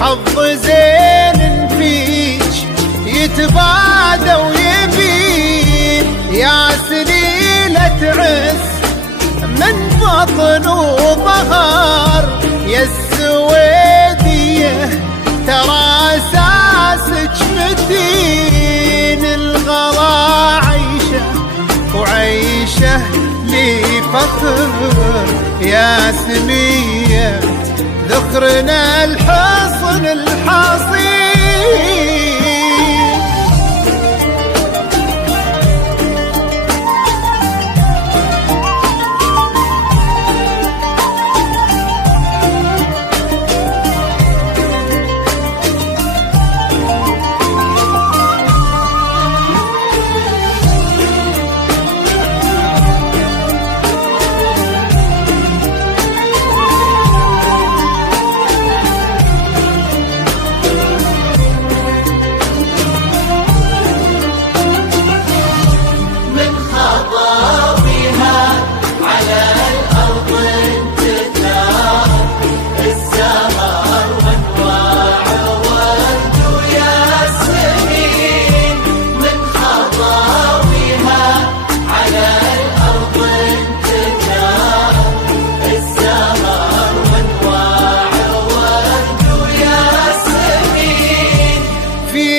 حظ زين فيك يتبادى ويبين، يا سليلة عز من بطن وظهر، يا السويدية ترى اساسك متين. الغلا عيشه وعيشه لي فخر، يا سمية ذكرنا الحصن الحصين.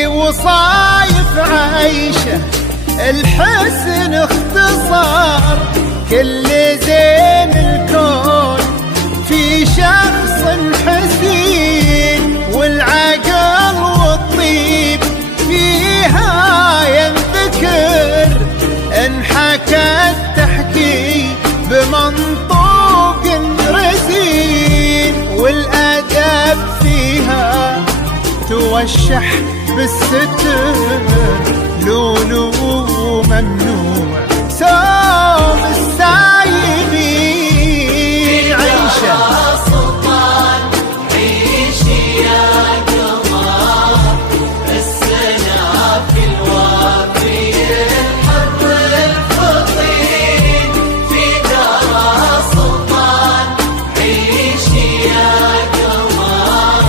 وصايف عيشه الحسن اختصار، كل زين الكون في شخص حسين، والعقل والطيب فيها ينذكر، انحكت تحكي بمنطوق رزين، والادب فيها توشح بالستر، لولو ممنوع سوم السايبين. عيشه سلطان عيشي يا قمر، السنة في الوافي الحر الفطين، في دار سلطان عيشي يا قمر،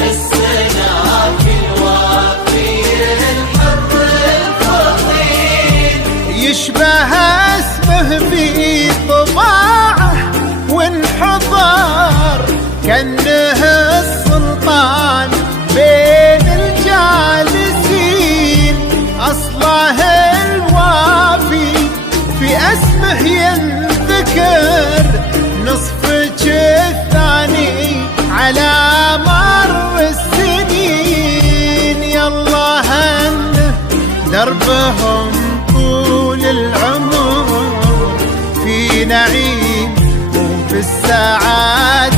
السنة في الوافي الحر الفطين. يشبه اسمه في طباعه وانحضر، كأنه السلطان بين الجالسين، أصله الوافي في اسمه ينذكر، نصفك الثاني على مر السنين، يالله هنه دربهم طول العمر في نعيم وفي السعادة